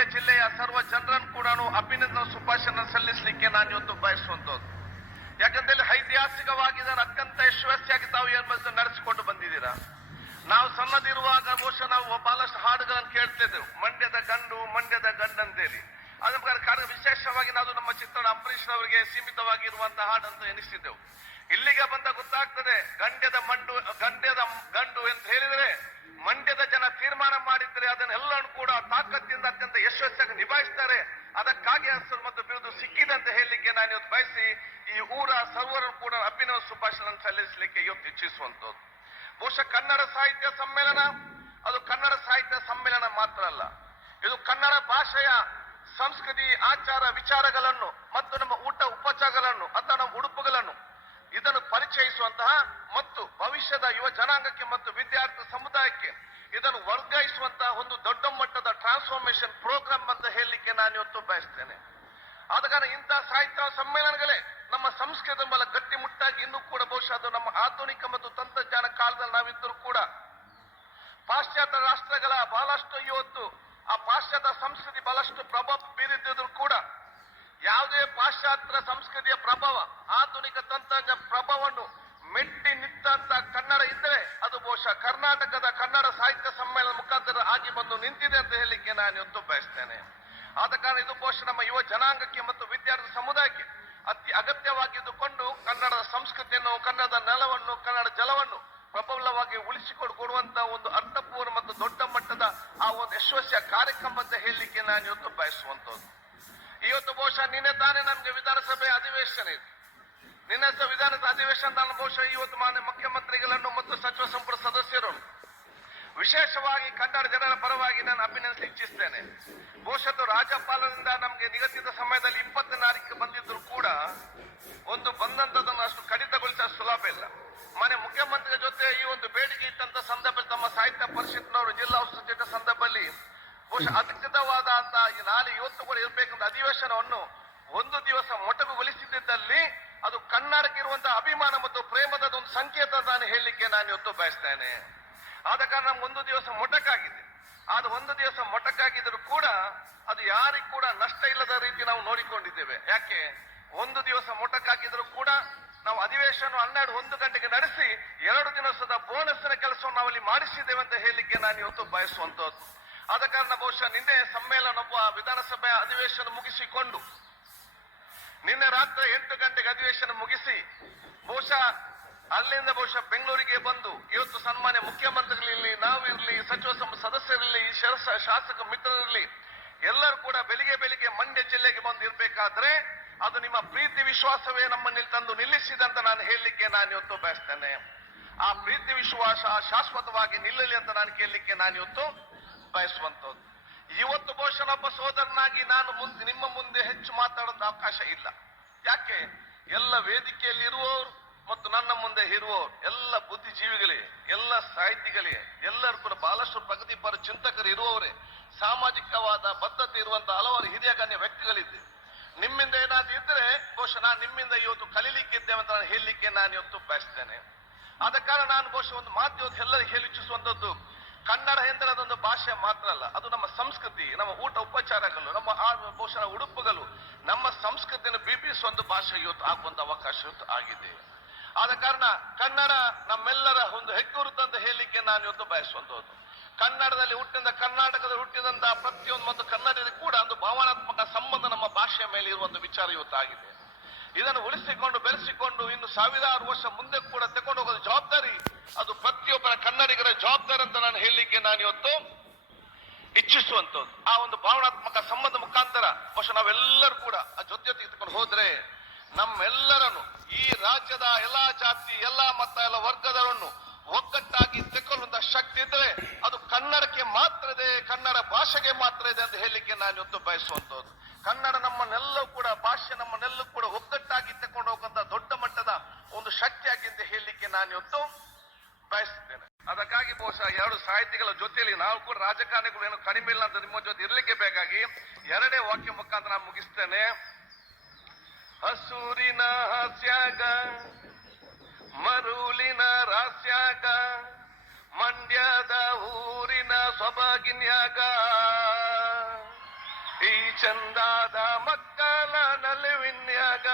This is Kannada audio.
ಮಂಡ್ಯ ಜಿಲ್ಲೆಯ ಸರ್ವ ಜನರನ್ನು ಕೂಡ ಅಭಿನಂದನ ಸುಭಾಷಣ ಸಲ್ಲಿಸಲಿಕ್ಕೆ ನಾನು ಇವತ್ತು ಬಯಸುವಂತದ್ದು. ಯಾಕಂದ್ರೆ ಐತಿಹಾಸಿಕವಾಗಿ ನಾನು ಅತ್ಯಂತ ಯಶಸ್ವಿಯಾಗಿ ತಾವು ಏನ್ ನಡೆಸಿಕೊಂಡು ಬಂದಿದ್ದೀರಾ? ನಾವು ಸಣ್ಣದಿರುವಾಗ ಬಹುಶಃ ನಾವು ಬಹಳಷ್ಟು ಹಾಡುಗಳನ್ನು ಕೇಳ್ತಿದ್ದೆವು. ಮಂಡ್ಯದ ಗಂಡು, ಮಂಡ್ಯದ ಗಂಡಂತೇಳಿ. ಅದ್ರ ಕಾರಣ ವಿಶೇಷವಾಗಿ ನಾವು ನಮ್ಮ ಚಿತ್ರಣ ಅಂಬರೀಷ್ ಅವರಿಗೆ ಸೀಮಿತವಾಗಿರುವಂತಹ ಹಾಡು ಅಂತ ಎನಿಸಿದ್ದೆವು ಇಲ್ಲಿಗೆ ಬಂದ ಗೊತ್ತಾಗ್ತದೆ, ಗಂಡ್ಯದ ಮಂಡು, ಗಂಡ್ಯದ ಗಂಡು ಅಂತ ಹೇಳಿದ್ರೆ ಮಂಡ್ಯದ ಜನ ತೀರ್ಮಾನ ಮಾಡಿದ್ರೆ ಅದನ್ನೆಲ್ಲವನ್ನು ಕೂಡ ತಾಕತ್ತಿಂದ ಅತ್ಯಂತ ಯಶಸ್ವಿಯಾಗಿ ನಿಭಾಯಿಸ್ತಾರೆ. ಅದಕ್ಕಾಗಿ ಹೆಸರು ಮತ್ತು ಬಿರುದು ಸಿಕ್ಕಿದೆ ಅಂತ ಹೇಳಲಿಕ್ಕೆ ನಾನು ಇವತ್ತು ಬಯಸಿ ಈ ಊರ ಸರ್ವರನ್ನು ಕೂಡ ಅಭಿನವ ಸುಭಾಷಣ ಸಲ್ಲಿಸಲಿಕ್ಕೆ ಇವತ್ತು ಇಚ್ಛಿಸುವಂತದ್ದು ಬಹುಶಃ ಕನ್ನಡ ಸಾಹಿತ್ಯ ಸಮ್ಮೇಳನ? ಅದು ಕನ್ನಡ ಸಾಹಿತ್ಯ ಸಮ್ಮೇಳನ ಮಾತ್ರ ಅಲ್ಲ. ಇದು ಕನ್ನಡ ಭಾಷೆಯ ಸಂಸ್ಕೃತಿ, ಆಚಾರ, ವಿಚಾರಗಳನ್ನು ಮತ್ತು ನಮ್ಮ ಊಟ ಉಪಚಾರಗಳನ್ನು, ಅಥವಾ ನಮ್ಮ ಉಡುಪುಗಳನ್ನು ಪರಿಚಯಿಸುವಂತಹ ಮತ್ತು ಭವಿಷ್ಯದ ಯುವ ಜನಾಂಗಕ್ಕೆ ಮತ್ತು ವಿದ್ಯಾರ್ಥಿ ಸಮುದಾಯಕ್ಕೆ ಇದನ್ನು ವರ್ಗಾಯಿಸುವಂತಹ ಒಂದು ದೊಡ್ಡ ಮಟ್ಟದ ಟ್ರಾನ್ಸ್ಫಾರ್ಮೇಶನ್ ಪ್ರೋಗ್ರಾಮ್ ಅಂತ ಹೇಳಲಿಕ್ಕೆ ನಾನು ಇವತ್ತು ಬಯಸ್ತೇನೆ. ಆದ ಕಾರಣ ಇಂತಹ ಸಾಹಿತ್ಯ ಸಮ್ಮೇಳನಗಳೇ ನಮ್ಮ ಸಂಸ್ಕೃತಿ ಮೇಲೆ ಗಟ್ಟಿಮುಟ್ಟಾಗಿ ಇನ್ನೂ ಕೂಡ ಬಹುಶಃ ಅದು ನಮ್ಮ ಆಧುನಿಕ ಮತ್ತು ತಂತ್ರಜ್ಞಾನ ಕಾಲದಲ್ಲಿ ನಾವಿದ್ದರೂ ಕೂಡ ಪಾಶ್ಚಾತ್ಯ ರಾಷ್ಟ್ರಗಳ ಬಹಳಷ್ಟು ಇವತ್ತು ಆ ಪಾಶ್ಚಾತ್ಯ ಸಂಸ್ಕೃತಿ ಬಹಳಷ್ಟು ಪ್ರಭಾವ ಬೀರಿದ್ದರೂ ಕೂಡ ಯಾವುದೇ ಪಾಶ್ಚಾತ್ಯ ಸಂಸ್ಕೃತಿಯ ಪ್ರಭಾವ, ಆಧುನಿಕ ತಂತ್ರಜ್ಞ ಪ್ರಭಾವವನ್ನು ಮೆಟ್ಟಿ ನಿಂತ ಕನ್ನಡ ಇದ್ದರೆ ಅದು ಬಹುಶಃ ಕರ್ನಾಟಕದ ಕನ್ನಡ ಸಾಹಿತ್ಯ ಸಮ್ಮೇಳನ ಮುಖಾಂತರ ಆಗಿ ಬಂದು ನಿಂತಿದೆ ಅಂತ ಹೇಳಲಿಕ್ಕೆ ನಾನು ಇವತ್ತು ಬಯಸ್ತೇನೆ. ಆದ ಕಾರಣ ಇದು ಬಹುಶಃ ನಮ್ಮ ಯುವ ಜನಾಂಗಕ್ಕೆ ಮತ್ತು ವಿದ್ಯಾರ್ಥಿ ಸಮುದಾಯಕ್ಕೆ ಅತಿ ಅಗತ್ಯವಾಗಿದ್ದುಕೊಂಡು ಕನ್ನಡದ ಸಂಸ್ಕೃತಿಯನ್ನು, ಕನ್ನಡದ ನೆಲವನ್ನು, ಕನ್ನಡ ಜಲವನ್ನು ಪ್ರಬಲವಾಗಿ ಉಳಿಸಿಕೊಂಡು, ಕೊಡುವಂತ ಒಂದು ಅರ್ಥಪೂರ್ಣ ಮತ್ತು ದೊಡ್ಡ ಮಟ್ಟದ ಆ ಒಂದು ಯಶಸ್ವಿಯ ಕಾರ್ಯಕ್ರಮ ಅಂತ ಹೇಳಲಿಕ್ಕೆ ನಾನು ಇವತ್ತು ಬಯಸುವಂತದ್ದು. ಇವತ್ತು ಬಹುಶಃ ನಿನ್ನೆ ತಾನೇ ನಮಗೆ ವಿಧಾನಸಭೆ ಅಧಿವೇಶನ ಇದೆ. ನಿನ್ನೆ ವಿಧಾನದ ವಿಧಾನಸಭೆ ಅಧಿವೇಶನ ತಾನು ಬಹುಶಃ ಇವತ್ತು ಮಾನ್ಯ ಮುಖ್ಯಮಂತ್ರಿಗಳನ್ನು ಮತ್ತು ಸಚಿವ ಸಂಪುಟ ಸದಸ್ಯರು ವಿಶೇಷವಾಗಿ ಕನ್ನಡ ಜನರ ಪರವಾಗಿ ನಾನು ಅಭಿನಂದಿಸಿ ಇಚ್ಛಿಸ್ತೇನೆ. ಬಹುಶಃ ರಾಜ್ಯಪಾಲರಿಂದ ನಮಗೆ ನಿಗದಿತ ಸಮಯದಲ್ಲಿ ಇಪ್ಪತ್ತು ತಾರೀಕು ಬಂದಿದ್ರು ಕೂಡ ಒಂದು ಬಂದಂತದನ್ನು ಅಷ್ಟು ಕಡಿತಗೊಳಿಸ ಸುಲಭ ಇಲ್ಲ. ಮನೆ ಮುಖ್ಯಮಂತ್ರಿಗಳ ಜೊತೆ ಈ ಒಂದು ಬೇಡಿಕೆ ಇತ್ತಂತ ಸಂದರ್ಭದಲ್ಲಿ ತಮ್ಮ ಸಾಹಿತ್ಯ ಪರಿಷತ್ನವರು ಜಿಲ್ಲಾ ಉಸ್ತುವಾರಿ ಸಂದರ್ಭದಲ್ಲಿ ಬಹುಶಃ ಈ ನಾಳೆ ಇವತ್ತು ಕೂಡ ಇರಬೇಕಂತ ಅಧಿವೇಶನವನ್ನು ಒಂದು ದಿವಸ ಮೊಟಕುಗೊಳಿಸಿದ್ದಲ್ಲಿ ಅದು ಕನ್ನಡಕ್ಕೆ ಇರುವಂತಹ ಅಭಿಮಾನ ಮತ್ತು ಪ್ರೇಮದ ಒಂದು ಸಂಕೇತ ನಾನು ಹೇಳಲಿಕ್ಕೆ ನಾನು ಇವತ್ತು ಬಯಸ್ತೇನೆ. ಆದ ಕಾರಣ ಒಂದು ದಿವಸ ಮೊಟಕಾಗಿದೆ. ಆದ ಒಂದು ದಿವಸ ಮೊಟಕಾಗಿದ್ರು ಕೂಡ ಅದು ಯಾರಿಗೂ ಕೂಡ ನಷ್ಟ ಇಲ್ಲದ ರೀತಿ ನಾವು ನೋಡಿಕೊಂಡಿದ್ದೇವೆ. ಯಾಕೆ? ಒಂದು ದಿವಸ ಮೊಟಕಾಗಿದ್ರು ಕೂಡ ನಾವು ಅಧಿವೇಶನ ಹನ್ನೆರಡು ಒಂದು ಗಂಟೆಗೆ ನಡೆಸಿ ಎರಡು ದಿವಸದ ಬೋನಸ್ನ ಕೆಲಸವನ್ನು ನಾವಲ್ಲಿ ಮಾಡಿಸಿದ್ದೇವೆ ಅಂತ ಹೇಳಲಿಕ್ಕೆ ನಾನು ಇವತ್ತು ಬಯಸುವಂತದ್ದು ಆದ ಕಾರಣ ಬಹುಶಃ ನಿನ್ನೆ ಸಮ್ಮೇಳನ ವಿಧಾನಸಭೆ ಅಧಿವೇಶನ ಮುಗಿಸಿಕೊಂಡು ನಿನ್ನೆ ರಾತ್ರಿ ಎಂಟು ಗಂಟೆಗೆ ಅಧಿವೇಶನ ಮುಗಿಸಿ ಬಹುಶಃ ಅಲ್ಲಿಂದ ಬಹುಶಃ ಬೆಂಗಳೂರಿಗೆ ಬಂದು ಇವತ್ತು ಸನ್ಮಾನ್ಯ ಮುಖ್ಯಮಂತ್ರಿಗಳಿರಲಿ, ನಾವಿರಲಿ, ಸಚಿವ ಸಂಪುಟ ಸದಸ್ಯರಲ್ಲಿ ಶಾಸಕ ಮಿತ್ರರಲ್ಲಿ ಎಲ್ಲರೂ ಕೂಡ ಬೆಳಿಗ್ಗೆ ಬೆಳಿಗ್ಗೆ ಮಂಡ್ಯ ಜಿಲ್ಲೆಗೆ ಬಂದು ಇರಬೇಕಾದ್ರೆ ಅದು ನಿಮ್ಮ ಪ್ರೀತಿ ವಿಶ್ವಾಸವೇ ನಮ್ಮನ್ನು ತಂದು ನಿಲ್ಲಿಸಿದೆ ಅಂತ ನಾನು ಹೇಳಲಿಕ್ಕೆ ನಾನು ಇವತ್ತು ಬಯಸ್ತೇನೆ. ಆ ಪ್ರೀತಿ ವಿಶ್ವಾಸ ಶಾಶ್ವತವಾಗಿ ನಿಲ್ಲಲಿ ಅಂತ ನಾನು ಕೇಳಲಿಕ್ಕೆ ನಾನು ಇವತ್ತು ಬಯಸುವಂತದ್ದು ಇವತ್ತು ಬಹುಶಃ ಸೋದರನಾಗಿ ನಾನು ಮುಂದೆ ನಿಮ್ಮ ಮುಂದೆ ಹೆಚ್ಚು ಮಾತಾಡೋದು ಅವಕಾಶ ಇಲ್ಲ. ಯಾಕೆ? ಎಲ್ಲ ವೇದಿಕೆಯಲ್ಲಿ ಇರುವವರು ಮತ್ತು ನನ್ನ ಮುಂದೆ ಇರುವವರು, ಎಲ್ಲ ಬುದ್ಧಿಜೀವಿಗಳೇ, ಎಲ್ಲ ಸಾಹಿತಿಗಳಿಗೆ ಎಲ್ಲರೂ ಕೂಡ ಬಹಳಷ್ಟು ಪ್ರಗತಿಪರ ಚಿಂತಕರು ಇರುವವರೇ, ಸಾಮಾಜಿಕವಾದ ಬದ್ಧತೆ ಇರುವಂತಹ ಹಲವಾರು ಹಿರಿಯ ವ್ಯಕ್ತಿಗಳಿದ್ದೆ. ನಿಮ್ಮಿಂದ ಏನಾದ್ರು ಇದ್ರೆ ಬಹುಶಃ ನಾನು ನಿಮ್ಮಿಂದ ಇವತ್ತು ಕಲೀಲಿಕ್ಕಿದ್ದೇವೆ ಅಂತ ನಾನು ಹೇಳಲಿಕ್ಕೆ ನಾನು ಇವತ್ತು ಬಯಸ್ತೇನೆ. ಆದ ಕಾರಣ ನಾನು ಬಹುಶಃ ಒಂದು ಮಾತು ಇವತ್ತು ಎಲ್ಲರಿಗೂ ಹೇಳಿಚ್ಚಿಸುವಂತದ್ದು ಕನ್ನಡ ಎಂದರೆ ಅದೊಂದು ಭಾಷೆ ಮಾತ್ರ ಅಲ್ಲ, ಅದು ನಮ್ಮ ಸಂಸ್ಕೃತಿ, ನಮ್ಮ ಊಟ ಉಪಚಾರಗಳು, ನಮ್ಮ ಬಹುಶಃ ಉಡುಪುಗಳು, ನಮ್ಮ ಸಂಸ್ಕೃತಿಯನ್ನು ಬಿಂಬಿಸುವ ಒಂದು ಭಾಷೆ ಇವತ್ತು ಆಗುವಂತ ಅವಕಾಶ ಆಗಿದೆ. ಆದ ಕಾರಣ ಕನ್ನಡ ನಮ್ಮೆಲ್ಲರ ಒಂದು ಹೆಗ್ಗುರುತು ಅಂತ ಹೇಳಲಿಕ್ಕೆ ನಾನು ಇವತ್ತು ಬಯಸುವಂತದ್ದು ಕನ್ನಡದಲ್ಲಿ ಹುಟ್ಟಿದ ಕರ್ನಾಟಕದಲ್ಲಿ ಹುಟ್ಟಿದಂತ ಪ್ರತಿಯೊಂದು ಮತ್ತು ಕನ್ನಡದಲ್ಲಿ ಕೂಡ ಒಂದು ಭಾವನಾತ್ಮಕ ಸಂಬಂಧ ನಮ್ಮ ಭಾಷೆಯ ಮೇಲೆ ಇರುವ ಒಂದು ವಿಚಾರ ಇವತ್ತು ಆಗಿದೆ. ಇದನ್ನು ಉಳಿಸಿಕೊಂಡು, ಬೆಳೆಸಿಕೊಂಡು ಇನ್ನು ಸಾವಿರಾರು ವರ್ಷ ಮುಂದೆ ಕೂಡ ತಗೊಂಡು ಕನ್ನಡಿಗರ ಜವಾಬ್ದಾರಿ ಅಂತ ನಾನು ಹೇಳಲಿಕ್ಕೆ ನಾನು ಇವತ್ತು ಇಚ್ಛಿಸುವಂಥದ್ದು. ಆ ಒಂದು ಭಾವನಾತ್ಮಕ ಸಂಬಂಧ ಮುಖಾಂತರ ಬಹುಶಃ ನಾವೆಲ್ಲರೂ ಕೂಡ ಆ ಜೊತೆ ತೆಗೆದುಕೊಂಡು ಹೋದ್ರೆ ನಮ್ಮೆಲ್ಲರನ್ನು ಈ ರಾಜ್ಯದ ಎಲ್ಲಾ ಜಾತಿ, ಎಲ್ಲಾ ಮತ, ಎಲ್ಲ ವರ್ಗದವರನ್ನು ಒಗ್ಗಟ್ಟಾಗಿ ತೆಕ್ಕೊಳ್ಳುವಂತ ಶಕ್ತಿ ಇದ್ರೆ ಅದು ಕನ್ನಡಕ್ಕೆ ಮಾತ್ರ ಇದೆ, ಕನ್ನಡ ಭಾಷೆಗೆ ಮಾತ್ರ ಇದೆ ಅಂತ ಹೇಳಲಿಕ್ಕೆ ನಾನು ಇವತ್ತು ಬಯಸುವಂತದ್ದು ಕನ್ನಡ ನಮ್ಮನ್ನೆಲ್ಲೂ ಕೂಡ, ಭಾಷೆ ನಮ್ಮನ್ನೆಲ್ಲೂ ಕೂಡ ಒಗ್ಗಟ್ಟಾಗಿ ತೆಕ್ಕೊಂಡು ಹೋಗುವಂತ ದೊಡ್ಡ ಮಟ್ಟದ ಒಂದು ಶಕ್ತಿಯಾಗಿ ಅಂತ ಹೇಳಲಿಕ್ಕೆ ನಾನು ಇವತ್ತು ಬಯಸ್ತೇನೆ ಅದಕ್ಕಾಗಿ ಬಹುಶಃ ಎರಡು ಸಾಹಿತಿಗಳ ಜೊತೆಯಲ್ಲಿ ನಾವು ಕೂಡ ರಾಜಕಾರಣಿಗಳು ಏನು ಕಡಿಮೆ ಇಲ್ಲ ಅಂತ ನಿಮ್ಮ ಜೊತೆ ಇರಲಿಕ್ಕೆ ಬೇಕಾಗಿ ಎರಡೇ ವಾಕ್ಯ ಮುಖಾಂತರ ನಾನು ಮುಗಿಸ್ತೇನೆ. ಹಸೂರಿನ ಹಾಸ್ಯಾಗ ಮರುಳಿನ ರಾಸ್ಯಾಗ, ಮಂಡ್ಯದ ಊರಿನ ಸೊಬಗಿನ್ಯಾಗ ಚಂದಾದ ಮಕ್ಕಳ ನಲಿವಿನ್ಯಾಗ